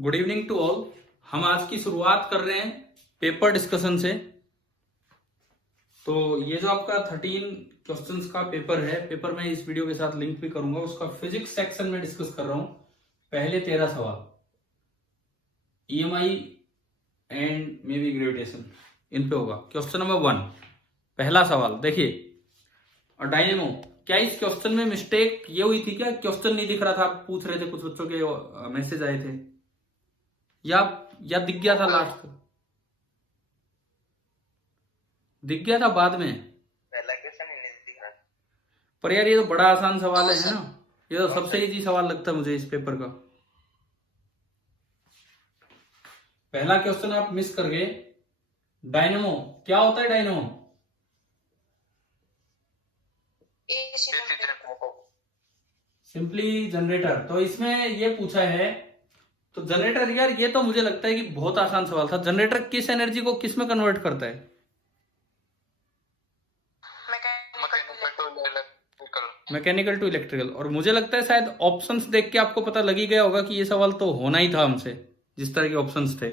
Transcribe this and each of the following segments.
Good evening to all. हम आज की शुरुआत कर रहे हैं पेपर डिस्कशन से। तो ये जो आपका 13 क्वेश्चंस का पेपर है, पेपर में इस वीडियो के साथ लिंक भी करूंगा। उसका फिजिक्स सेक्शन में डिस्कस कर रहा हूं। पहले 13 सवाल EMI and maybe gravitation, इन पे होगा। क्वेश्चन नंबर 1, पहला सवाल देखिए। और डायनेमो, क्या इस क्वेश्चन में मिस्टेक ये हुई थी क्या? क्वेश्चन नहीं दिख रहा था, आप पूछ रहे थे, कुछ बच्चों के मैसेज आए थे, या दिख गया था लास्ट? दिख गया था बाद में? पहला क्वेश्चन ही नहीं दिख रहा। पर यार ये तो बड़ा आसान सवाल है ना। ये तो सबसे इजी सवाल लगता है मुझे इस पेपर का। पहला क्वेश्चन आप मिस कर गए। डायनेमो क्या होता है? Dynamo simply generator. तो इसमें ये पूछा है, तो जनरेटर, यार ये तो मुझे लगता है कि बहुत आसान सवाल था। जनरेटर किस एनर्जी को किस में कन्वर्ट करता है? Mechanical to electrical. और मुझे लगता है शायद ऑप्शंस देख के आपको पता लग ही गया होगा कि ये सवाल तो होना ही था हमसे, जिस तरह के ऑप्शंस थे,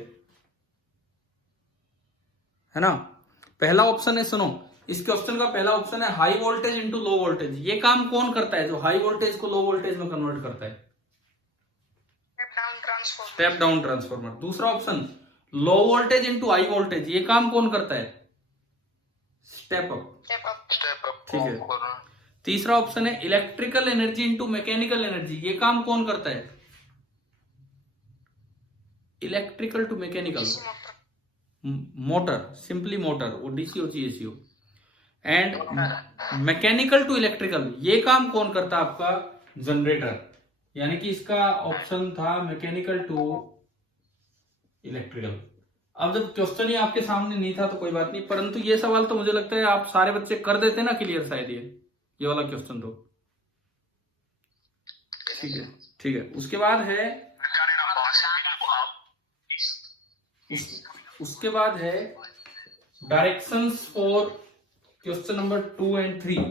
है ना। पहला ऑप्शन है, सुनो, इस क्वेश्चन का पहला ऑप्शन है high voltage into low voltage. ये काम कौन करता है जो हाई वोल्टेज को लो वोल्टेज में कन्वर्ट करता है? Step down transformer. दूसरा option low voltage into high voltage. ये काम कौन करता है? Step up. ठीक है। तीसरा ऑप्शन है electrical energy into mechanical energy. ये काम कौन करता है? Electrical to mechanical, motor, simply motor, वो डीसी हो चाहे एसी हो। एंड मैकेनिकल टू इलेक्ट्रिकल, ये काम कौन करता है? आपका जनरेटर। यानी कि इसका ऑप्शन था मैकेनिकल टू इलेक्ट्रिकल। अब जब क्वेश्चन ही आपके सामने नहीं था तो कोई बात नहीं, परंतु ये सवाल तो मुझे लगता है आप सारे बच्चे कर देते ना क्लियर, शायद ये वाला क्वेश्चन तो। ठीक है, ठीक है। उसके बाद है directions for question number 2 and 3।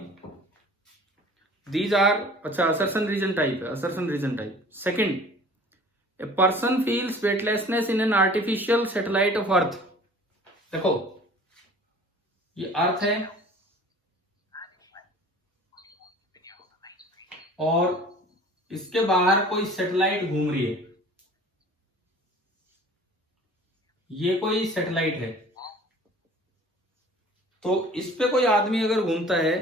These are, अच्छा, असर्शन रीजन टाइप है, assertion reason type. Second, a person feels weightlessness in an artificial satellite of earth. देखो, ये अर्थ है और इसके बाहर कोई सैटेलाइट घूम रही है। ये कोई सैटेलाइट है, तो इस पे कोई आदमी अगर घूमता है,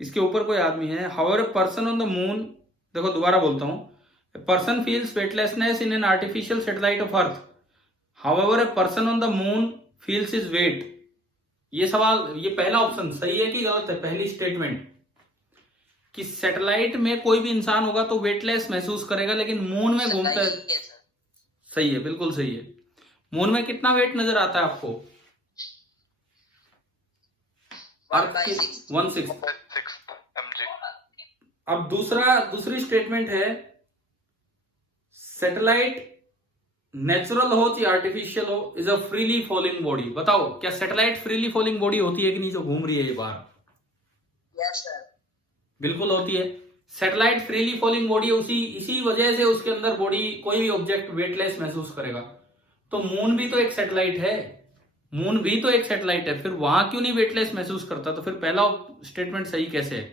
इसके ऊपर कोई आदमी है। However a person on the moon, देखो दोबारा बोलता हूं, a person feels weightlessness in an artificial satellite of earth. However a person on the moon feels is weight. ये सवाल, ये पहला ऑप्शन सही है कि गलत है? पहली स्टेटमेंट कि सैटेलाइट में कोई भी इंसान होगा तो वेटलेस महसूस करेगा, लेकिन मून में घूमता है। सही है, बिल्कुल सही है। मून में कितना वेट नजर आता है आपको? 1/6 mg। अब दूसरी स्टेटमेंट है, सैटेलाइट नेचुरल हो या आर्टिफिशियल हो, is a freely falling body. बताओ, क्या सैटेलाइट फ्रीली फॉलिंग बॉडी होती है कि नहीं, जो घूम रही है ये बाहर? यस सर, बिल्कुल होती है। सैटेलाइट फ्रीली फॉलिंग बॉडी, इसी वजह से उसके अंदर बॉडी, कोई भी ऑब्जेक्ट वेटलेस महसूस करेगा। तो मून भी तो एक सैटेलाइट है, मून भी तो एक सैटेलाइट है, फिर वहां क्यों नहीं वेटलेस महसूस करता? तो फिर पहला स्टेटमेंट सही कैसे है?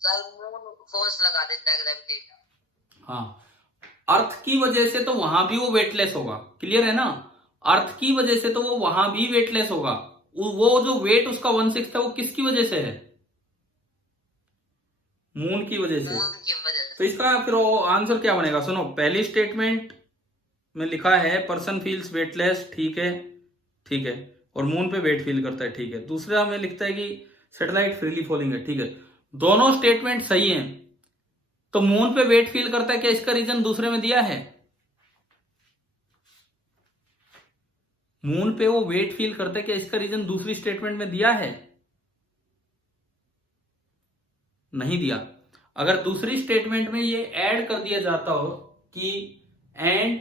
सर मून फोर्स लगा देता है, ग्रेविटी। हाँ, अर्थ की वजह से तो वहां भी वो वेटलेस होगा, क्लियर है ना। अर्थ की वजह से तो वो वहां भी वेटलेस होगा। वो जो वेट उसका 1/6 है, वो किसकी वजह से है? मून की वजह से। तो इसका फिर आंसर क्या बनेगा? सुनो, पहली स्टेटमेंट में लिखा है पर्सन फील्स वेटलेस, ठीक है, ठीक है, और मून पे वेट फील करता है, ठीक है। दूसरा में लिखता है कि सैटेलाइट फ्रीली फॉलिंग है, ठीक है। दोनों स्टेटमेंट सही हैं। तो मून पे वेट फील करता है, क्या इसका रीजन दूसरे में दिया है? मून पे वो वेट फील करता है, क्या इसका रीजन दूसरी स्टेटमेंट में दिया है? नहीं दिया। अगर दूसरी स्टेटमेंट में ये ऐड कर दिया जाता हो कि and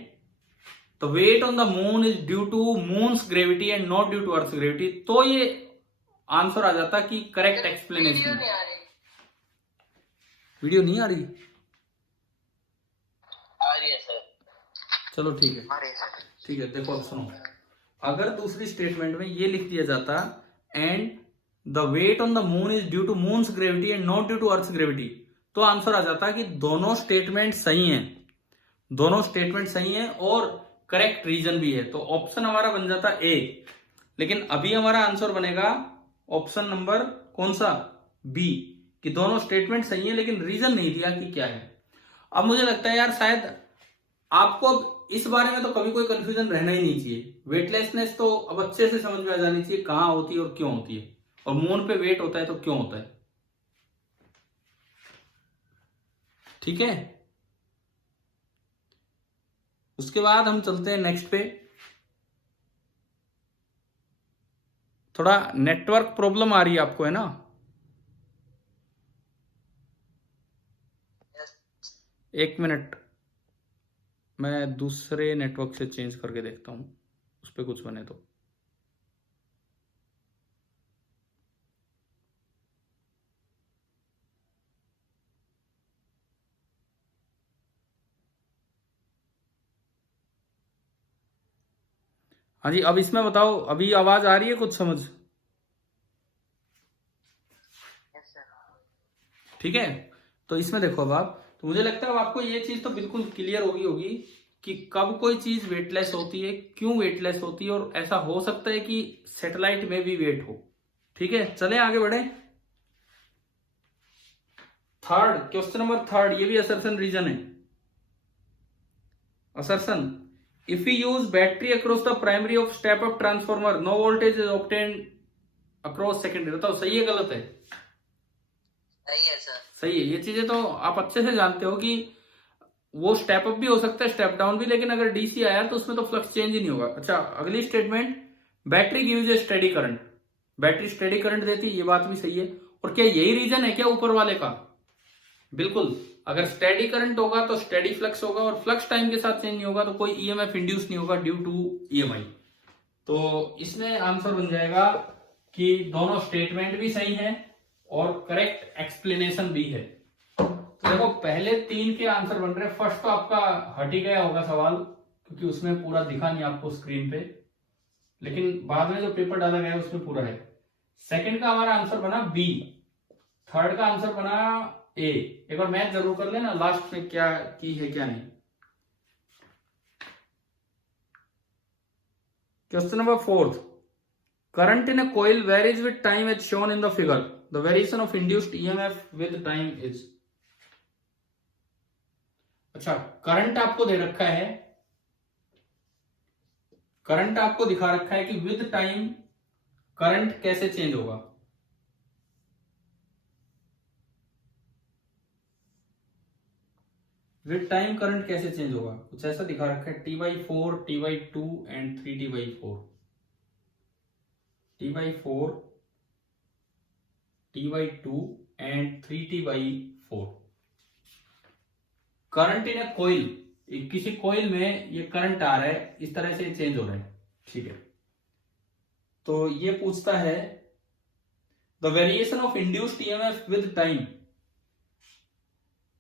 the weight on the moon is due to moon's gravity and not due to earth gravity, तो ये आंसर आ जाता कि करेक्ट एक्सप्लेनेशन। वीडियो नहीं आ रही? आ रही है सर। चलो ठीक है, ठीक है। देखो अब सुनो, अगर दूसरी स्टेटमेंट में ये लिख दिया जाता and the weight on the moon is due to moon's gravity and not due to earth's gravity, तो आंसर आ जाता कि दोनों स्टेटमेंट सही हैं, दोनों स्टेटमेंट सही हैं और करेक्ट रीजन भी है, तो ऑप्शन हमारा बन जाता ए। लेकिन अभी हमारा आंसर बनेगा ऑप्शन नंबर कौन सा, बी, कि दोनों स्टेटमेंट सही है लेकिन रीजन नहीं दिया कि क्या है। अब मुझे लगता है यार शायद आपको अब इस बारे में तो कभी कोई कंफ्यूजन रहना ही नहीं चाहिए। वेटलेसनेस तो अब अच्छे से समझ में आ जानी चाहिए कहां होती है और क्यों होती है, और मून पे वेट होता है तो क्यों होता है। ठीक है, उसके बाद हम चलते हैं नेक्स्ट पे। थोड़ा नेटवर्क प्रॉब्लम आ रही है आपको, है ना? एक मिनट, मैं दूसरे नेटवर्क से चेंज करके देखता हूं, उस पर कुछ बने तो। हाँ जी, अब इसमें बताओ, अभी आवाज आ रही है कुछ समझ? ठीक है, तो इसमें देखो अब आप, तो मुझे लगता है अब आपको ये चीज तो बिल्कुल क्लियर होगी कि कब कोई चीज वेटलेस होती है, क्यों वेटलेस होती है, और ऐसा हो सकता है कि सैटेलाइट में भी वेट हो। ठीक है, चले आगे बढ़े। थर्ड क्वेश्चन नंबर थर्ड, ये भी असर्शन रीजन है। Assertion, if you use battery across the primary of step up transformer no voltage is obtained across secondary. बताओ सही है गलत है? सही है सर। सही है, ये चीजें तो आप अच्छे से जानते हो कि वो स्टेप अप भी हो सकता है, स्टेप डाउन भी, लेकिन अगर डीसी आया तो उसमें तो फ्लक्स चेंज ही नहीं होगा। अच्छा, अगली स्टेटमेंट, बैटरी गिव्स ए steady current, battery steady current देती है, ये बात भी सही है। और क्या यही रीजन है क्या ऊपर वाले का? बिल्कुल, अगर स्टेडी करंट होगा तो स्टेडी फ्लक्स होगा, और फ्लक्स टाइम के साथ चेंज नहीं होगा तो कोई ईएमएफ इंड्यूस नहीं होगा ड्यू टू ईएमआई। तो इसमें आंसर बन जाएगा कि दोनों स्टेटमेंट भी सही हैं और करेक्ट एक्सप्लेनेशन भी है। तो देखो पहले तीन के आंसर बन रहे हैं। फर्स्ट तो आपका हट ही गया होगा सवाल, क्योंकि उसमें पूरा दिखा नहीं आपको स्क्रीन पे, लेकिन बाद में जो पेपर डाला गया उसमें पूरा है। सेकंड का हमारा आंसर बना बी, थर्ड का आंसर बना ए। एक बार मैथ जरूर कर लेना लास्ट में क्या की है क्या नहीं। Question number fourth, current in a coil varies with time as shown in the figure, the variation of induced EMF with time is. अच्छा, करंट आपको दे रखा है, करंट आपको दिखा रखा है कि विद टाइम करंट कैसे चेंज होगा। विद टाइम करंट कैसे चेंज होगा, कुछ ऐसा दिखा रखा है, T/4, T/2 and 3T/4, T/4, T/2 and 3T/4। Current in a coil, किसी कोइल में ये करंट आ रहा है, इस तरह से चेंज हो रहा है। ठीक है, तो ये पूछता है the variation of induced EMF with time.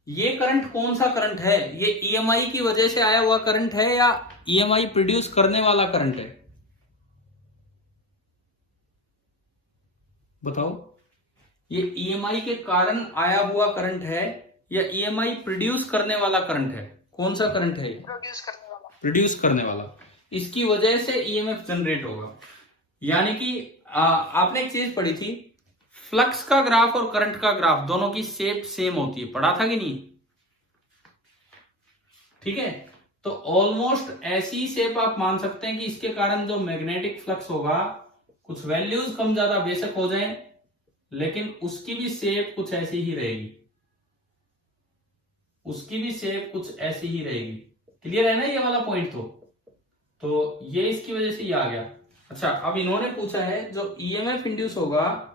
ये करंट कौन सा करंट है? ये ईएमआई की वजह से आया हुआ करंट है या ईएमआई प्रोड्यूस करने वाला करंट है? बताओ, ये ईएमआई के कारण आया हुआ करंट है या ईएमआई प्रोड्यूस करने वाला करंट है? कौन सा करंट है? प्रोड्यूस करने वाला। प्रोड्यूस करने वाला, इसकी वजह से ईएमएफ जनरेट होगा। यानी कि आपने एक चीज पढ़ी थी, फ्लक्स का ग्राफ और करंट का ग्राफ दोनों की शेप सेम होती है, पढ़ा था कि नहीं? ठीक है, तो ऑलमोस्ट ऐसी शेप आप मान सकते हैं कि इसके कारण जो मैग्नेटिक फ्लक्स होगा, कुछ वैल्यूज कम ज्यादा बेशक हो जाए, लेकिन उसकी भी शेप कुछ ऐसी ही रहेगी, उसकी भी शेप कुछ ऐसी ही रहेगी। क्लियर है ना ये वाला पॉइंट? तो ये इसकी वजह से ये आ गया। अच्छा, अब इन्होंने पूछा है जो ईएमएफ इंड्यूस होगा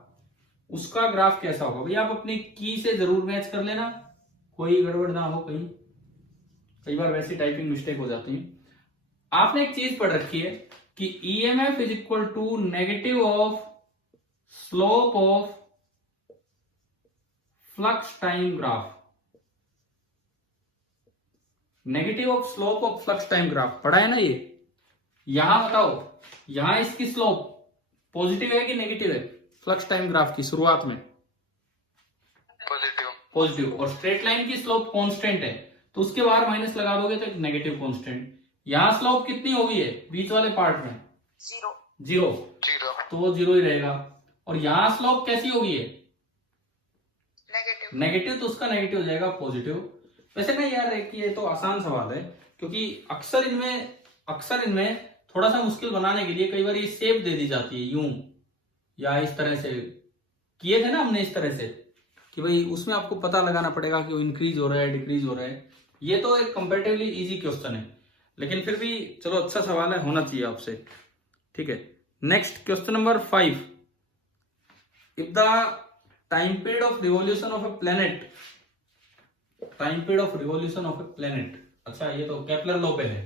उसका ग्राफ कैसा होगा। भैया आप अपनी की से जरूर मैच कर लेना, कोई गड़बड़ ना हो कहीं, कई बार वैसी टाइपिंग मिस्टेक हो जाती है। आपने एक चीज पढ़ रखी है कि EMF is equal to negative of slope of flux time graph. Negative of slope of flux time graph पढ़ा है ना ये। यहां बताओ, यहां इसकी स्लोप पॉजिटिव है कि नेगेटिव है फ्लक्स टाइम ग्राफ की शुरुआत में? पॉजिटिव। पॉजिटिव। और स्ट्रेट लाइन की स्लोप कांस्टेंट है, तो उसके बाहर माइनस लगा दोगे तो एक नेगेटिव कांस्टेंट। यहां स्लोप कितनी हो गई है बीच वाले पार्ट में? 0 जीरो, 0 तो वो जीरो ही रहेगा। और यहां स्लोप कैसी होगी है? नेगेटिव। नेगेटिव, तो उसका नेगेटिव हो जाएगा पॉजिटिव। वैसे ना यार एक ये तो आसान सवाल है, क्योंकि अक्सर इनमें थोड़ा सा मुश्किल बनाने के लिए कई बार ये शेप दे दी जाती है, यूं या इस तरह से किए थे ना हमने, इस तरह से कि भाई उसमें आपको पता लगाना पड़ेगा कि वो इंक्रीज हो रहा है डिक्रीज हो रहा है। ये तो एक कंपेरेटिवली इजी क्वेश्चन है, लेकिन फिर भी चलो अच्छा सवाल है, होना चाहिए आपसे। ठीक है, next question number 5। If the time period of revolution of a planet, time period of revolution of a planet, अच्छा ये तो केपलर लॉ पे है।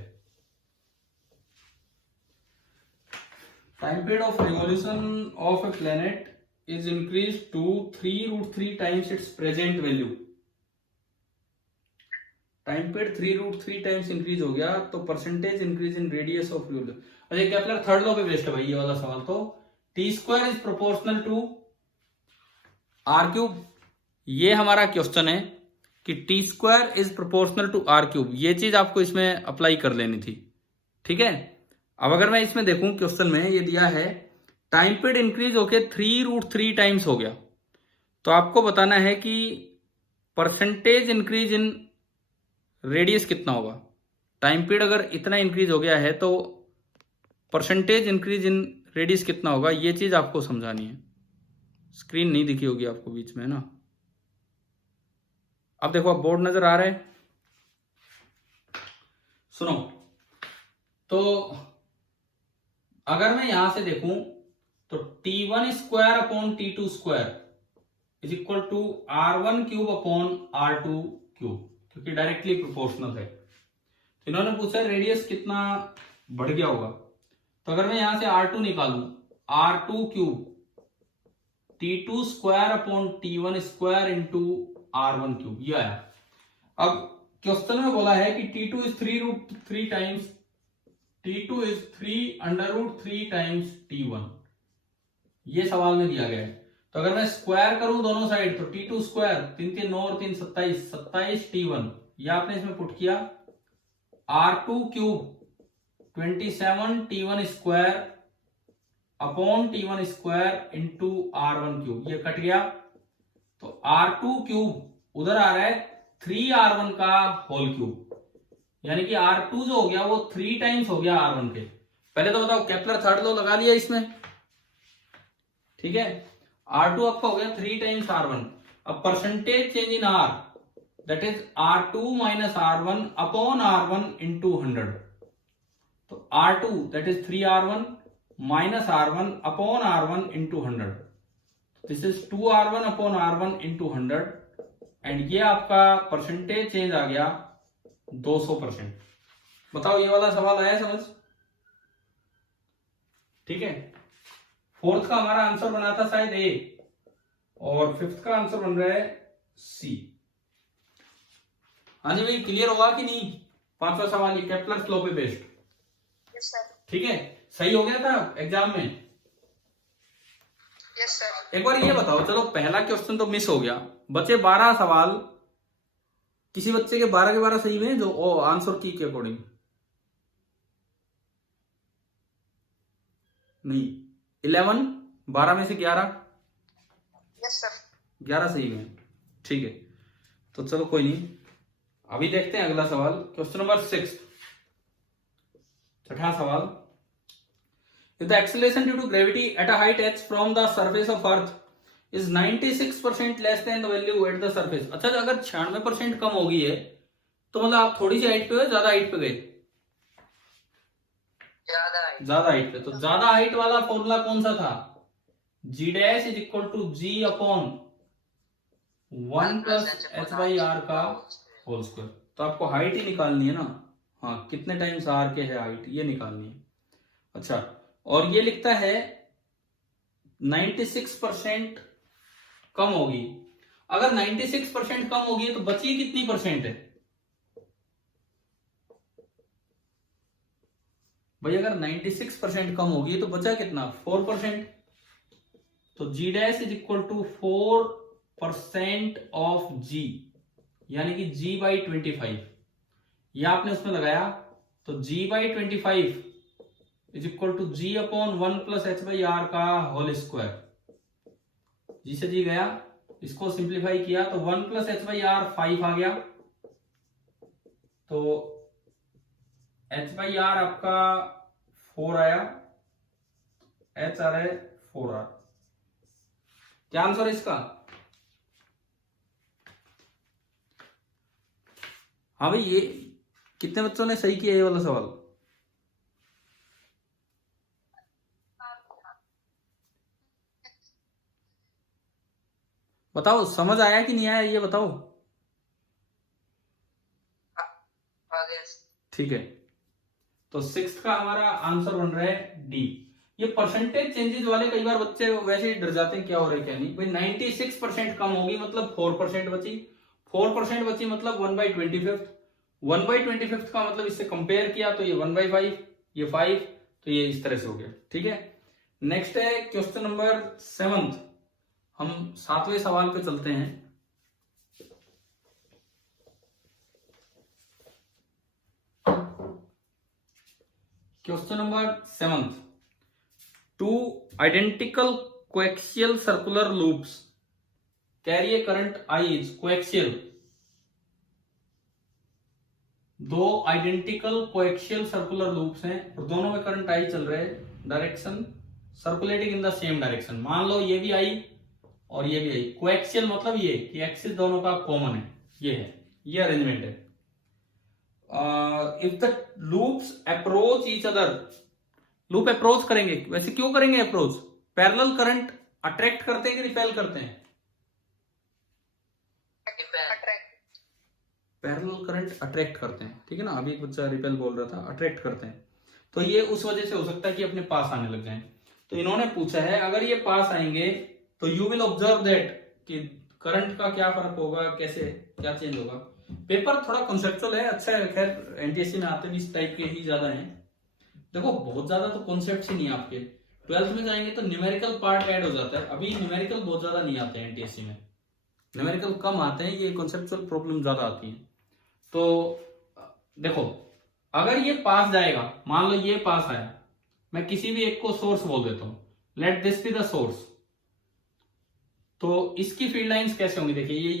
Time period of revolution of a planet is increased to 3√3 times its present value। Time period 3√3 times increase हो गया, तो percentage increase in radius of revolution. अच्छा Kepler third law पे बेस्ड है भाई ये वाला सवाल। तो T square is proportional to R cube, ये हमारा क्वेश्चन है कि T square is proportional to R cube. ये चीज आपको इसमें अप्लाई कर लेनी थी। ठीक है, अब अगर मैं इसमें देखूं क्वेश्चन में ये दिया है टाइम पीरियड इंक्रीज होके 3√3 टाइम्स हो गया, तो आपको बताना है कि परसेंटेज इंक्रीज इन रेडियस कितना होगा। टाइम पीरियड अगर इतना इंक्रीज हो गया है तो परसेंटेज इंक्रीज इन रेडियस कितना होगा, ये चीज आपको समझानी है। स्क्रीन नहीं दिखी होगी आपको बीच में ना, अब देखो अब बोर्ड नजर आ रहा है। सुनो, तो अगर मैं यहां से देखूं तो T1 square upon T2 square is equal to R1 cube upon R2 cube, क्योंकि डायरेक्टली प्रोपोर्शनल है। तो इन्होंने पूछा रेडियस कितना बढ़ गया होगा, तो अगर मैं यहां से R2 निकालूं, R2 cube T2 square upon T1 square into R1 cube, ये आया। अब क्वेश्चन में बोला है कि T2 is 3√3 times, T2 is 3√3 times T1, ये सवाल में दिया गया है। तो अगर मैं स्क्वायर करूं दोनों साइड, तो T2 स्क्वायर 3 3 9 और 3 27, 27 T1, ये आपने इसमें पुट किया। R2 cube 27 T1 square upon T1 square into R1 cube, ये कट गया। तो R2 क्यूब उधर आ रहा है 3R1 का होल क्यूब, यानी कि R2 जो हो गया वो 3 टाइम्स हो गया R1 के। पहले तो बताओ केपलर थर्ड लॉ लगा लिया इसमें, ठीक है। R2 आपका हो गया 3 टाइम्स R1। अब percentage change in R, that is R2 minus R1 upon R1 into 100। तो R2 that is 3R1 minus R1 upon R1 into 100, this is 2R1 upon R1 into 100, and ये आपका percentage change आ गया 200%। बताओ ये वाला सवाल आया समझ? ठीक है, फोर्थ का हमारा आंसर बना था शायद ए, और फिफ्थ का आंसर बन रहा है सी। हाँ जी भाई, क्लियर होगा कि नहीं? पांचवा सवाल ये केपलर लॉ पे बेस्ड, यस सर। ठीक है। सही हो गया था एग्जाम में? Yes sir. एक बार ये बताओ, चलो पहला क्वेश्चन तो मिस हो गया, बचे 12 सवाल। किसी बच्चे के 12 के 12 सही में जो आंसर की के अकॉर्डिंग? नहीं, 11, 12 में से 11। Yes sir. 11 सही में, ठीक है। तो चलो कोई नहीं, अभी देखते हैं अगला सवाल, क्वेश्चन नंबर 6, छठा सवाल। If the acceleration due to gravity at a height h from the surface of earth is 96% less than the value at the surface। अच्छा, अगर 96% कम होगी है तो मतलब आप थोड़ी सी हाइट पे हो, ज्यादा हाइट पे गए? ज्यादा हाइट पे। तो ज्यादा हाइट वाला फॉर्मूला कौन सा था? G dash is equal to G upon 1 plus H by R का होल स्क्वायर। तो आपको हाइट ही निकालनी है ना, हाँ, कितने टाइम्स आर के है हाइट, ये निकालनी है। अच्छा, और ये लिखता है 96% कम होगी। अगर 96% कम होगी तो बची कितनी परसेंट है? भाई अगर 96% कम होगी तो बचा कितना 4%। तो G dash is equal to 4% of G, यानी कि G बाई 25। यह आपने उसमें लगाया तो G by 25 is equal to G upon 1 plus H by R का होल स्क्वायर। जी से जी गया, इसको सिंप्लीफाई किया तो 1 प्लस एच बाई आर 5 आ गया, तो एच बाई आर आपका 4 आया, एच आ रहा है 4R। क्या आंसर है इसका? हाँ भाई, ये कितने बच्चों ने सही किया ये वाला सवाल? बताओ, समझ आया कि नहीं आया ये बताओ। आगे ठीक है, तो 6 का हमारा आंसर बन रहा है डी। ये परसेंटेज चेंजेस वाले कई बार बच्चे वैसे ही डर जाते हैं क्या हो रहा है क्या नहीं। भाई 96% कम होगी मतलब 4% बची, 4% बची मतलब 1/25। 1/25 का मतलब इससे कंपेयर किया तो ये 1/5, ये 5, तो ये इस तरह से हो गया। ठीक है, नेक्स्ट है क्वेश्चन नंबर 7। हम 7वें सवाल पे चलते हैं। Question number 7, 2 identical coaxial circular loops carry a current I is coaxial। दो आइडेंटिकल कोएक्सियल सर्कुलर लूप्स हैं और दोनों में करंट आई चल रहे हैं, direction circulating in the same direction. मान लो ये भी आई और ये भी आई। कोएक्सियल मतलब ये कि एक्सिस दोनों का कॉमन है, ये है, ये अरेंजमेंट है। If the loops approach each other, loop approach करेंगे, वैसे क्यों करेंगे अप्रोच? पैरेलल करंट अट्रैक्ट करते हैं कि रिपेल करते हैं? पैरेलल करंट अट्रैक्ट करते हैं, ठीक है ना। अभी बच्चा रिपेल बोल रहा था, अट्रैक्ट करते हैं। तो ये उस वजह से हो सकता है कि अपने पास आने लग जाएं। तो इन्होंने पूछा है अगर ये पास आएंगे तो यू विल ऑब्जर्व दैट कि करंट का क्या फर्क होगा, कैसे क्या चेंज होगा। पेपर थोड़ा कॉन्सेप्चुअल है, अच्छा है। खैर एनटीएससी में आते भी इस टाइप के ही ज्यादा हैं। देखो बहुत ज्यादा तो कॉन्सेप्ट ही नहीं है आपके। 12th में जाएंगे तो न्यूमेरिकल पार्ट ऐड हो जाता है। अभी न्यूमेरिकल बहुत ज्यादा नहीं आते हैं एनटीएससी में, न्यूमेरिकल कम आते हैं, ये कॉन्सेप्चुअल प्रॉब्लम ज्यादा आती है। तो देखो अगर ये पास जाएगा, मान लो ये पास आया, मैं किसी भी एक को सोर्स बोल देता हूं, let this be the source. तो इसकी फील्ड लाइंस कैसे होंगी? देखिए ये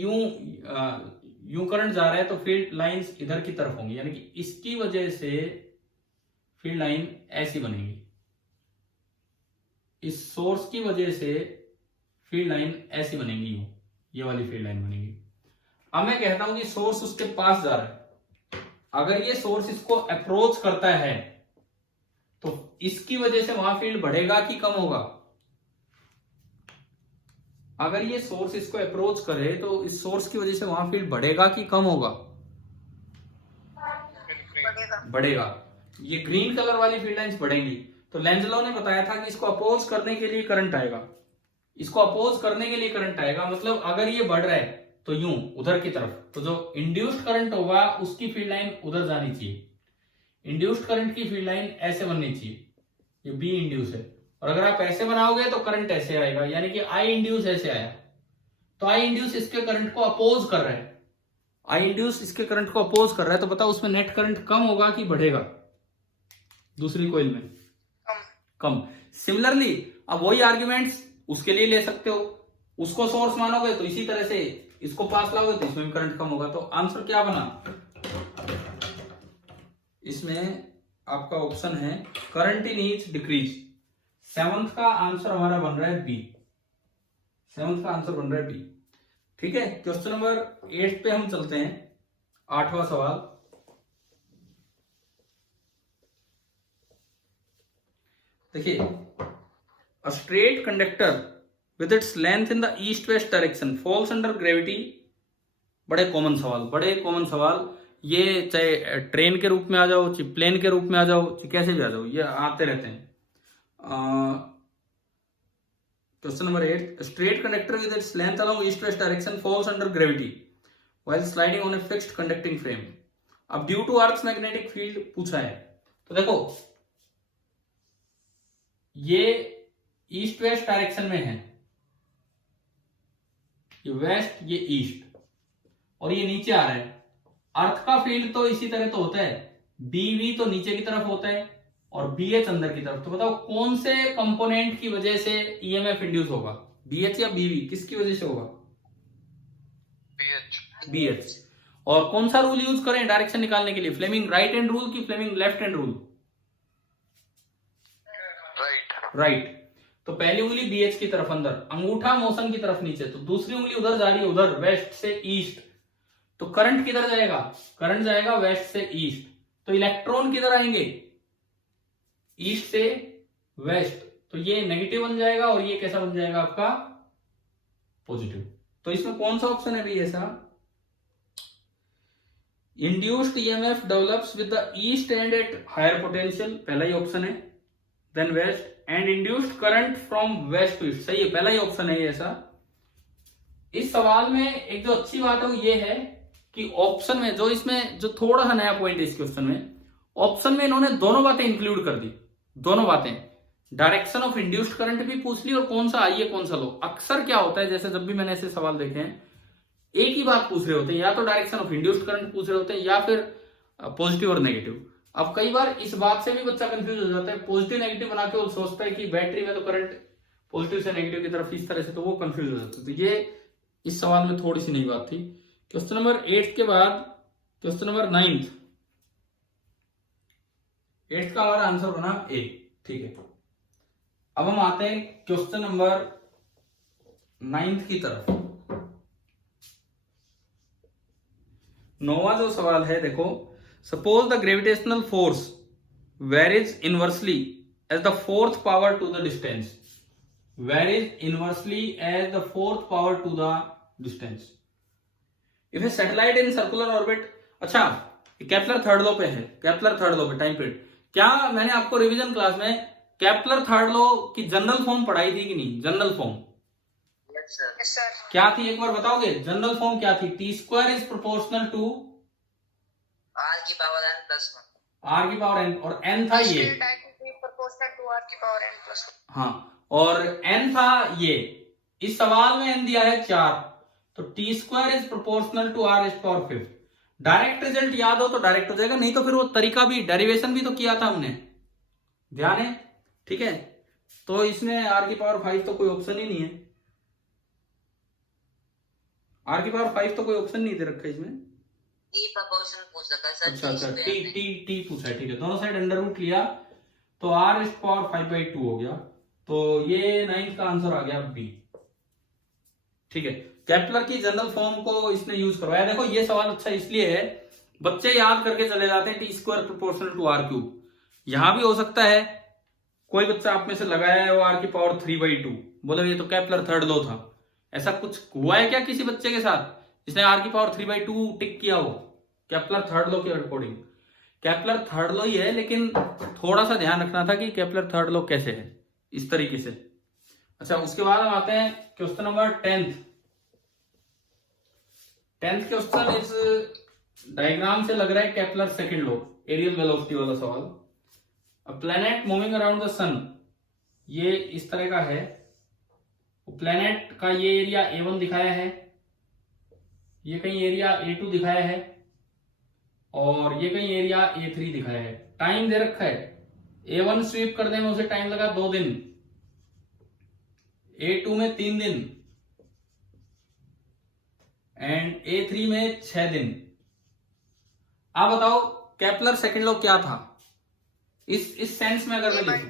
यूं करंट जा रहा है तो फील्ड लाइंस इधर की तरफ होंगी, यानी कि इसकी वजह से फील्ड लाइन ऐसी बनेगी, इस सोर्स की वजह से फील्ड लाइन ऐसी बनेगी, यूं ये वाली फील्ड लाइन बनेगी। अब मैं कहता हूं कि सोर्स उसके पास जा रहा है, अगर ये सोर्स इसको अप्रोच करता है तो इसकी वजह से वहां फील्ड बढ़ेगा कि कम होगा? अगर ये सोर्स इसको अप्रोच करे तो इस सोर्स की वजह से वहां फील्ड बढ़ेगा कि कम होगा? बढ़ेगा। ये ग्रीन कलर वाली फील्ड लाइंस बढ़ेंगी। तो लेंजलो ने बताया था कि इसको अपोज करने के लिए करंट आएगा, इसको अपोज करने के लिए करंट आएगा। मतलब अगर ये बढ़ रहा है तो यूं उधर की तरफ, तो जो इंड्यूस्ड करंट होगा उसकी फील्ड लाइन उधर जानी चाहिए। इंड्यूस्ड करंट की फील्ड लाइन ऐसे बननी चाहिए, ये बी इंड्यूस है। और अगर आप ऐसे बनाओगे तो करंट ऐसे आएगा, यानी कि आई इंड्यूस ऐसे आया। तो आई इंड्यूस इसके करंट को अपोज कर रहा है, आई इंड्यूस इसके करंट को अपोज कर रहा है। तो बताओ उसमें नेट करंट कम होगा कि बढ़ेगा? दूसरी कॉइल में कम। सिमिलरली अब वही आर्ग्यूमेंट्स उसके लिए ले सकते हो, उसको सोर्स मानोगे तो इसी तरह से इसको पास लाओगे तो इसमें भी करंट कम होगा। तो आंसर क्या बना? इसमें आपका ऑप्शन है current in each decrease. 7th का आंसर हमारा बन रहा है बी, 7th का आंसर बन रहा है बी। ठीक है, क्वेश्चन नंबर 8 पे हम चलते हैं, 8वां सवाल। देखिए, a straight conductor with its length in the east west direction falls under gravity। बड़े कॉमन सवाल, बड़े कॉमन सवाल। ये चाहे ट्रेन के रूप में आ जाओ, चाहे प्लेन के रूप में आ जाओ, चाहे कैसे भी आ जाओ, ये आते रहते हैं। Question number 8, straight conductor with its length along east west direction falls under gravity while sliding on a fixed conducting frame। अब due to earth magnetic field पूछा है। तो देखो ये ईस्ट वेस्ट डायरेक्शन में है, ये वेस्ट ये ईस्ट, और ये नीचे आ रहा है। अर्थ का फील्ड तो इसी तरह तो होता है, बीवी तो नीचे की तरफ होता है और बीएच अंदर की तरफ। तो बताओ कौन से कंपोनेंट की वजह से ईएमएफ इंड्यूस होगा, बीएच या बीवी, किसकी वजह से होगा? बीएच। और कौन सा रूल यूज करें डायरेक्शन निकालने के लिए, फ्लेमिंग राइट हैंड रूल की Fleming left hand rule? Right. तो पहली उंगली बीएच की तरफ अंदर, अंगूठा मोशन की तरफ नीचे, तो दूसरी उंगली उधर जा रही है, उधर वेस्ट से ईस्ट। तो करंट किधर जाएगा? करंट जाएगा वेस्ट से ईस्ट। तो इलेक्ट्रॉन किधर आएंगे? ईस्ट से वेस्ट। तो ये नेगेटिव बन जाएगा और ये कैसा बन जाएगा आपका? पॉजिटिव। तो इसमें कौन सा ऑप्शन है भी ऐसा? Induced EMF develops with the east end at higher potential, पहला ही ऑप्शन है। Then west, and induced current from west to east, सही है, पहला ही ऑप्शन है ये ऐसा। इस सवाल में एक जो अच्छी बात है वो ये है कि ऑप्शन में जो इसमें जो थोड़ा सा नया पॉइंट है इस क्वेश्चन में, ऑप्शन में इन्होंने दोनों बातें इंक्लूड कर दी, दोनों बातें, डायरेक्शन ऑफ इंड्यूस्ड करंट भी पूछ ली और कौन सा आई है कौन सा लो। अक्सर क्या होता है, जैसे जब भी मैंने ऐसे सवाल देखे हैं, एक ही बात पूछ रहे होते हैं, या तो डायरेक्शन ऑफ इंड्यूस्ड करंट पूछ रहे होते हैं या फिर पॉजिटिव और नेगेटिव। अब कई बार इस बात से भी बच्चा कंफ्यूज हो जाता है, पॉजिटिव नेगेटिव बना के वो सोचता है कि बैटरी में तो करंट पॉजिटिव से नेगेटिव की तरफ इस तरह से, तो वो कंफ्यूज हो जाता है। तो ये इस सवाल में थोड़ी सी नई बात थी। क्वेश्चन नंबर 8 के बाद क्वेश्चन नंबर 9, 8 का हमारा आंसर बना ए। ठीक है, अब हम आते हैं क्वेश्चन नंबर 9 की तरफ। 9वां जो सवाल है, देखो, suppose the gravitational force varies inversely as the fourth power to the distance, varies inversely as the fourth power to the distance if a satellite in circular orbit. अच्छा, केपलर थर्ड लॉ पे है, Kepler third law पे time period. क्या मैंने आपको revision class में Kepler third law की general form पढ़ाई थी कि नहीं? जनरल फॉर्म क्या थी, एक बार बताओगे? जनरल फॉर्म क्या थी? T square is proportional to R की power N plus one, R की पावर एन, और एन था ये, प्रोपोर्शनल टू आर की पावर एन प्लस वन। हाँ, और एन था ये। इस सवाल में एन दिया है 4, तो T square is proportional to R is power 5। Direct result याद हो तो डायरेक्ट हो जाएगा, नहीं तो फिर वो तरीका भी, डेरिवेशन भी तो किया था हमने, ध्यान है? ठीक है, तो इसमें आर की पावर 5 तो कोई ऑप्शन ही नहीं है, आर की पावर 5 तो कोई ऑप्शन नहीं दे रखा है इसमें। टी प्रोपोर्शनल पूछ रखा है सर। अच्छा, टी पूछा है, ठीक है, दोनों साइड अंडर रूट लिया तो आर इज पावर 5/2 हो गया। तो ये 9 का आंसर आ गया बी। ठीक है, केपलर की जनरल फॉर्म को इसने यूज करवाया। देखो ये सवाल अच्छा इसलिए है, बच्चे याद करके चले जाते हैं T square proportional to R cube. यहां भी हो सकता है कोई बच्चा आप में से लगाया है वो आर की पावर 3/2, बोले ये तो केपलर थर्ड लॉ था। ऐसा कुछ हुआ है क्या किसी बच्चे के साथ जिसने आर की पावर 3/2 टिक किया हो? केपलर थर्ड लॉ के अकॉर्डिंग केपलर थर्ड लॉ ही है, लेकिन थोड़ा सा ध्यान रखना था कि केपलर थर्ड लॉ कैसे है, इस तरीके से। अच्छा, उसके बाद हम आते हैं क्वेश्चन नंबर 10th क्वेश्चन। इस डायग्राम से लग रहा है Kepler second law, areal velocity वाला सवाल। A planet moving around the sun, ये इस तरह का है, प्लैनेट का ये एरिया A1 दिखाया है, ये कहीं एरिया A2 दिखाया है, और ये कहीं एरिया A3 दिखाया है। टाइम दे रखा है, A1 स्वीप करने में उसे टाइम लगा 2 दिन, A2 में 3 दिन, एंड A3 में 6 दिन। आप बताओ केपलर सेकंड लॉ क्या था इस सेंस में अगर मैं लिखूं?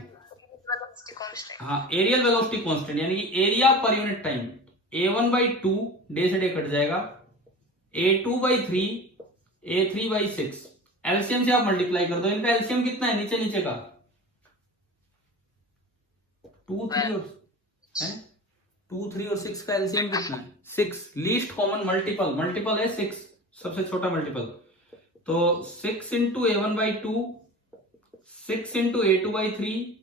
हाँ, एरियल वेलोसिटी कांस्टेंट, यानी कि area per unit time. A1/2 day से डे कट जाएगा, A2/3, A3/6। एलसीएम से आप मल्टीप्लाई कर दो, इनका एलसीएम कितना है नीचे नीचे का? 2, 3 और 6 का एलसीएम कितना है? 6। लीस्ट कॉमन मल्टीपल है 6, सबसे छोटा मल्टीपल। तो 6 into A1/2, 6 into A2/3,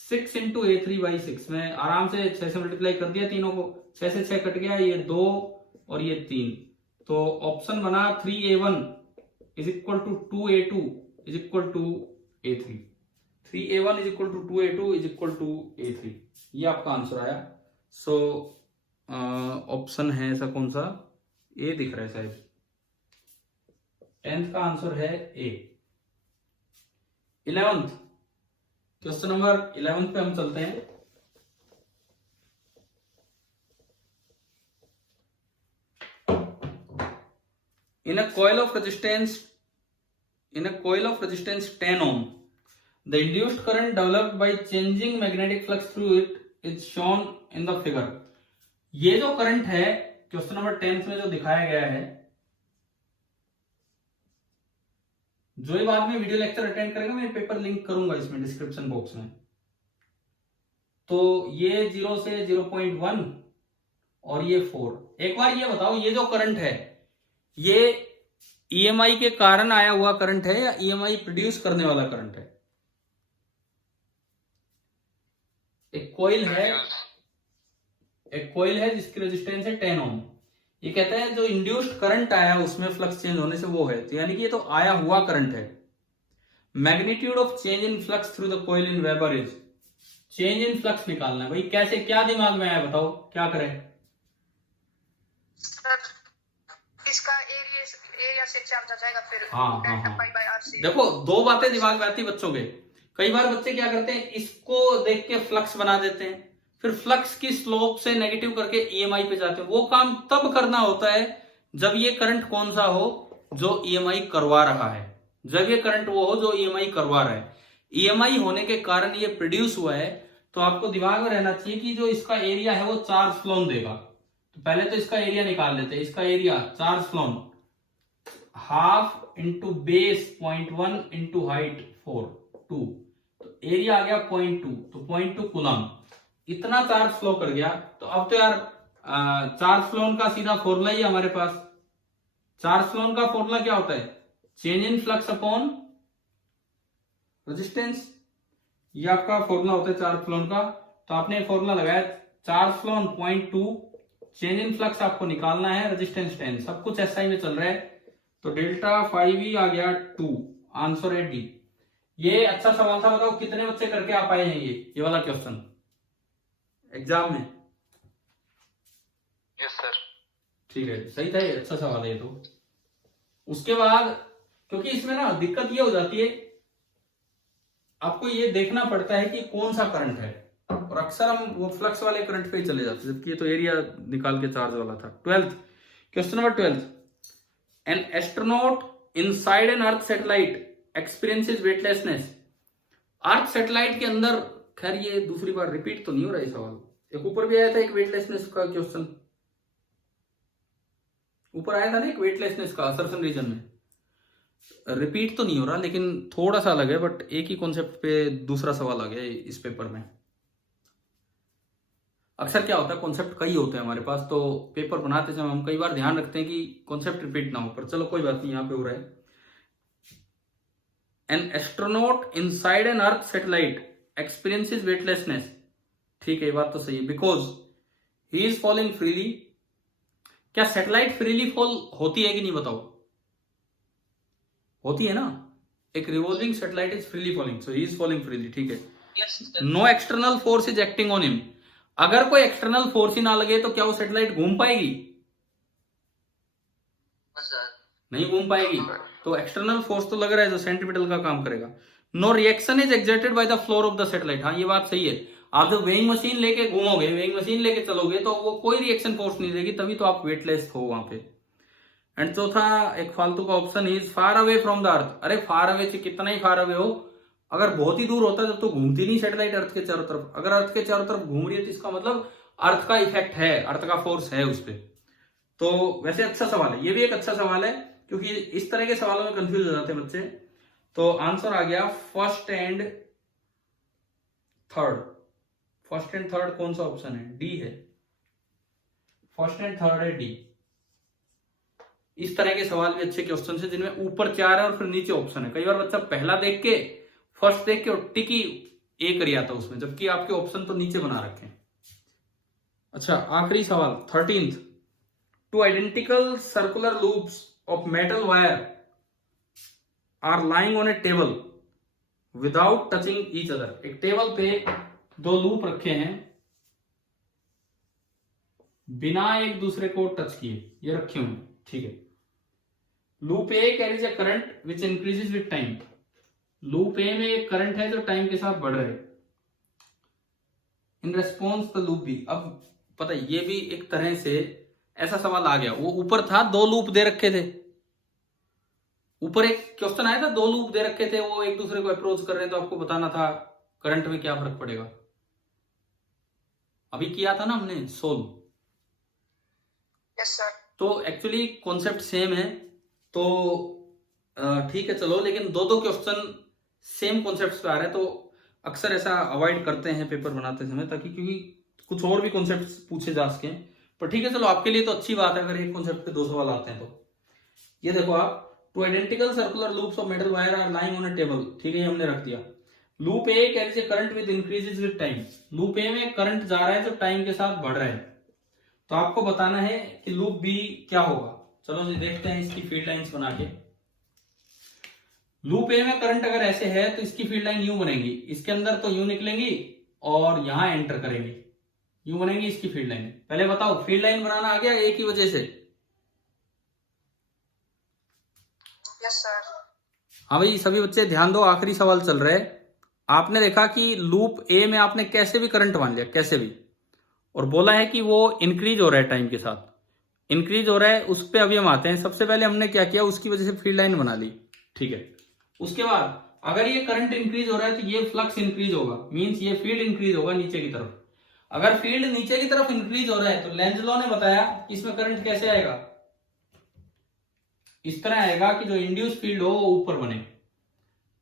6 into A3/6। मैं आराम से 6 से मल्टीप्लाई कर दिया तीनों को, 6 से 6 कट गया, ये 2 और ये 3। तो ऑप्शन बना 3A1 is equal to 2A2 is equal to A3। 3A1 is equal to 2A2 is equal to A3, ये आपका आंसर आया। सो ऑप्शन है ऐसा कौन सा, ए दिख रहा है शायद, 10th का आंसर है ए। 11th क्वेश्चन नंबर 11 पे हम चलते हैं। In a coil of resistance 10 ohm, the induced current developed by changing magnetic flux through it is shown in the figure। ये जो करंट है क्वेश्चन नंबर 10 में जो दिखाया गया है, जो ये बाद में वीडियो लेक्चर अटेंड करेगा मैं पेपर लिंक करूंगा इसमें डिस्क्रिप्शन बॉक्स में। तो ये 0 से 0.1 और ये 4। एक बार ये बताओ, ये जो करंट है ये ईएमआई के कारण आया हुआ करंट है या ईएमआई प्रोड्यूस करने वाला करंट है? एक कॉइल है जिसकी रेजिस्टेंस है 10 ओम। ये कहता है जो इंड्यूस्ड करंट आया उसमें फ्लक्स चेंज होने से वो है, तो यानी कि ये तो आया हुआ करंट है। Magnitude of change in flux through the coil in weber is, change in flux निकालना है भाई। कैसे, क्या दिमाग में आया बताओ, क्या करें? इसका एरिया से चार्ज आ जाएगा फिर। हाँ। देखो दो बातें दिमाग में आती बच्चों के। कई बार बच्चे क्या करते हैं, इसको देख के फ्लक्स बना देते हैं, फिर फ्लक्स की स्लोप से नेगेटिव करके ईएमआई पे जाते हैं। वो काम तब करना होता है जब ये करंट कौन सा हो, जो ईएमआई करवा रहा है। जब ये करंट वो हो जो ईएमआई करवा रहा है, ईएमआई होने के कारण ये प्रोड्यूस हुआ है। तो आपको दिमाग में रहना चाहिए कि जो इसका एरिया है वो चार्ज फ्लोन देगा। तो पहले तो इसका एरिया निकाल लेते हैं। इसका area charge phloem half into base 0.1 into height 4 2, तो एरिया आ गया 0.2, तो 0.2 कूलम। इतना चार्ज फ्लो कर गया। तो अब तो यार चार्ज फ्लोन का सीधा फॉर्मूला ही हमारे पास। चार्ज फ्लोन का फॉर्मूला क्या होता है, change in flux upon resistance. ये आपका फॉर्मूला होता है चार्ज फ्लोन का। तो आपने फॉर्मूला लगाया, charge phloem 0.2, change in flux आपको निकालना है, रेजिस्टेंस 10। सब कुछ एसआई में चल रहा है। तो डेल्टा 5e आ गया 2, आंसर है डी। ये अच्छा सवाल था। बताओ कितने बच्चे करके आ पाए हैं ये वाला क्वेश्चन एग्जाम में? Yes sir. ठीक है, सही था, ये अच्छा सवाल है ये तो। उसके बाद क्योंकि इसमें ना दिक्कत ये हो जाती है, आपको ये देखना पड़ता है कि कौन सा करंट है, और अक्सर हम वो फ्लक्स वाले करंट पे ही चले जाते हैं, जबकि ये तो एरिया निकाल के चार्ज वाला था। 12th question number 12, N astronaut inside an earth satellite experiences weightlessness. Earth satellite के अंदर, खैर ये दूसरी बार रिपीट तो नहीं हो रहा है सवाल, एक ऊपर भी आया था एक वेटलेसनेस का क्वेश्चन, ऊपर आया था ना एक वेटलेसनेस का असर्शन रीजन में। रिपीट तो नहीं हो रहा लेकिन थोड़ा सा अलग है, बट एक ही कॉन्सेप्ट पे दूसरा सवाल आ गया इस पेपर में। अक्सर क्या होता है, कॉन्सेप्ट कई होते हैं हमारे पास, तो पेपर बनाते समय हम कई बार ध्यान रखते हैं कि कॉन्सेप्ट रिपीट ना हो, पर चलो कोई बात नहीं, यहाँ पे हो रहा है। An astronaut inside an earth satellite experiences weightlessness. ठीक है, ये बात तो सही है, because he is falling freely. क्या सैटेलाइट फ्रीली फॉल होती है कि नहीं बताओ? होती है ना। एक revolving satellite is freely falling, so he is falling freely. ठीक है, no external force is acting on him. अगर कोई एक्सटर्नल फोर्स ही ना लगे तो क्या वो सैटेलाइट घूम पाएगी? नहीं घूम पाएगी। तो एक्सटर्नल फोर्स तो लग रहा है जो सेंट्रीपिटल का काम करेगा। No reaction is exerted by the floor of the satellite. हाँ, ये बात सही है। आप जब वेइंग मशीन लेके घूमोगे, वेइंग मशीन लेके चलोगे, तो वो कोई रिएक्शन फोर्स नहीं देगी, तभी तो आप वेटलेस हो वहां पे। एंड चौथा एक फालतू का option is far away from the earth. अरे फार अवे से कितना ही फार अवे हो, अगर बहुत ही दूर होता है तो घूमती नहीं सैटेलाइट अर्थ के चारों तरफ। अगर अर्थ के चारों तरफ घूम रही है तो इसका मतलब अर्थ का इफेक्ट है, अर्थ का फोर्स है उस पर। तो वैसे अच्छा सवाल है, ये भी एक अच्छा सवाल है, क्योंकि इस तरह के सवालों में कंफ्यूज हो जाते हैं बच्चे। तो आंसर आ गया first and third. First and third कौन सा ऑप्शन है? डी है। फर्स्ट एंड थर्ड है डी। इस तरह के सवाल भी अच्छे क्वेश्चन है जिनमें ऊपर 4 है और फिर नीचे ऑप्शन है। कई बार बच्चा पहला देख के, फर्स्ट देख के और टिकी ए कर आता उसमें, जबकि आपके ऑप्शन तो नीचे बना रखे हैं। अच्छा, आखिरी सवाल 13th, two identical circular loops of metal wire are lying on a table without touching each other. एक टेबल पे दो लूप रखे हैं बिना एक दूसरे को टच किए, ये रखे हुए हैं, ठीक है। Loop A carries a current which increases with time. Loop A में एक करंट है जो टाइम के साथ बढ़ रहा है। In response the loop B. अब पता है ये भी एक तरह से ऐसा सवाल आ गया, वो ऊपर था दो लूप दे रखे थे, ऊपर एक क्वेश्चन आया था, दो लूप दे रखे थे, वो एक दूसरे को अप्रोच कर रहे हैं, तो आपको बताना था करंट में क्या फर्क पड़ेगा। अभी किया था ना हमने सोल्व। Yes sir. तो एक्चुअली कॉन्सेप्ट सेम है, तो ठीक है चलो, लेकिन दो दो क्वेश्चन सेम कॉन्सेप्ट पे आ रहे हैं, तो अक्सर ऐसा अवॉइड करते हैं पेपर बनाते समय, ताकि क्योंकि कुछ और भी कॉन्सेप्ट पूछे जा सके। पर ठीक है चलो, आपके लिए तो अच्छी बात है अगर एक कॉन्सेप्ट पे दो सवाल आते हैं तो। ये देखो आप, two identical circular loops of metal wire are lying on a table, ठीक है, ये हमने रख दिया। Loop A carries a current with increases with time. Loop A में करंट जा रहा है जो टाइम के साथ बढ़ रहा है, तो आपको बताना है कि लूप बी क्या होगा। चलो जी देखते हैं इसकी फील्ड लाइंस बना के। लूप ए में करंट अगर ऐसे है तो इसकी फील्ड लाइन यूं बनेगी, इसके अंदर तो यूं निकलेंगी और यहां एंटर करेंगे, यूं बनेगी इसकी फील्ड लाइन। पहले बताओ फील्ड लाइन बनाना आ गया एक ही वजह से? Yes sir. हाँ भाई सभी बच्चे ध्यान दो, आखिरी सवाल चल रहा है। आपने देखा कि लूप ए में आपने कैसे भी करंट मान लिया, कैसे भी, और बोला है कि वो इंक्रीज हो रहा है टाइम के साथ, इंक्रीज हो रहा है, उस पर अभी हम आते हैं। सबसे पहले हमने क्या किया, उसकी वजह से फील्ड लाइन बना ली, ठीक है। उसके बाद अगर ये करंट इंक्रीज हो रहा है तो ये फ्लक्स इंक्रीज होगा, मींस ये फील्ड इंक्रीज होगा नीचे की तरफ। अगर फील्ड नीचे की तरफ इंक्रीज हो रहा है तो लेंज लॉ ने बताया कि इसमें करंट कैसे आएगा, इस तरह आएगा कि जो इंड्यूस फील्ड हो वो ऊपर बने,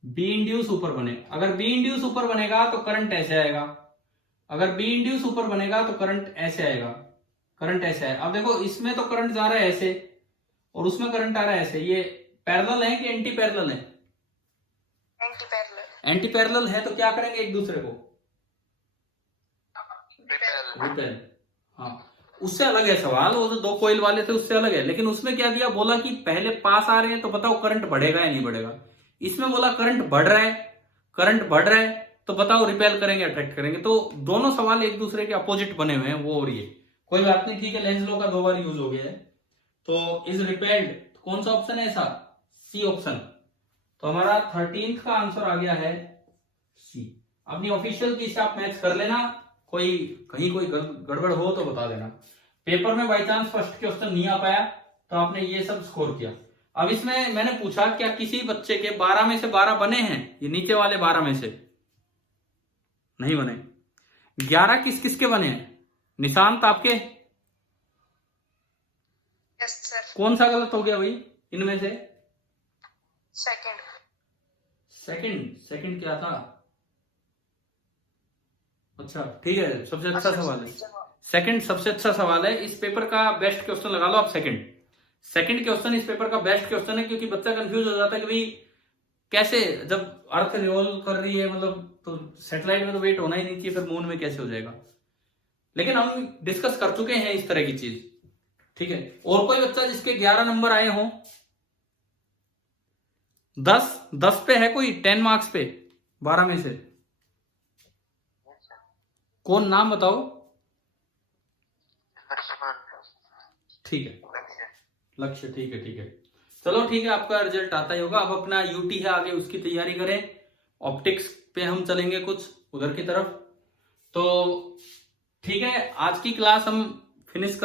बी इंड्यूस ऊपर बने। अगर बी इंड्यूस ऊपर बनेगा तो करंट ऐसे आएगा, अगर बी इंड्यूस ऊपर बनेगा तो करंट ऐसे आएगा, करंट ऐसे आएगा। अब देखो इसमें तो करंट जा रहा है ऐसे और उसमें करंट आ रहा है ऐसे, ये पैरेलल है कि एंटी पैरेलल है? Anti parallel. एंटी पैरेलल है तो क्या करेंगे एक दूसरे को? रिपेल। हाँ, उससे अलग है सवाल, वो जो दो कोइल वाले थे उससे अलग है। लेकिन उसमें क्या दिया, बोला कि पहले पास आ रहे हैं तो बताओ करंट बढ़ेगा या नहीं बढ़ेगा। इसमें बोला करंट बढ़ रहा है, करंट बढ़ रहा है तो बताओ रिपेल करेंगे अट्रैक्ट करेंगे। तो दोनों सवाल एक दूसरे के अपोजिट बने हुए हैं, वो और ये कोई बात नहीं, ठीक है। लेंज लॉ का दो बार यूज हो गया है, तो इज रिपेल्ड कौन सा ऑप्शन है ऐसा? C option. तो हमारा 13th का आंसर आ गया है सी। अपनी ऑफिशियल की से आप मैच कर लेना, कोई कहीं कोई गड़बड़ हो तो बता देना। पेपर में बाई चांस फर्स्ट क्वेश्चन नहीं आ पाया तो आपने ये सब स्कोर किया। अब इसमें मैंने पूछा क्या किसी बच्चे के 12 में से 12 बने हैं? ये नीचे वाले 12 में से नहीं बने। 11 किस किस के बने हैं? निशांत आपके? Yes sir. कौन सा गलत हो गया भाई इनमें से? सेकंड। सेकंड? सेकंड क्या था? अच्छा ठीक है, सबसे अच्छा सवाल है सेकंड, सबसे अच्छा सवाल है इस पेपर का। बेस्ट क्वेश्चन लगा लो आप सेकंड। सेकंड क्वेश्चन इस पेपर का बेस्ट क्वेश्चन है, क्योंकि बच्चा कंफ्यूज हो जाता है कि भाई कैसे, जब अर्थ रिवॉल्व कर रही है मतलब तो सैटेलाइट में तो वेट होना ही नहीं चाहिए, फिर मून में कैसे हो जाएगा। लेकिन हम डिस्कस कर चुके हैं इस तरह की चीज, ठीक है। और कोई बच्चा जिसके 11 नंबर आए हों? 10 पे है कोई? 10 मार्क्स पे 12 में से कौन, नाम बताओ। ठीक है, लक्ष्य, ठीक है ठीक है। चलो ठीक है, आपका रिजल्ट आता ही होगा। अब अपना यूटी है आगे, उसकी तैयारी करें। ऑप्टिक्स पे हम चलेंगे कुछ उधर की तरफ। तो ठीक है, आज की क्लास हम फिनिश कर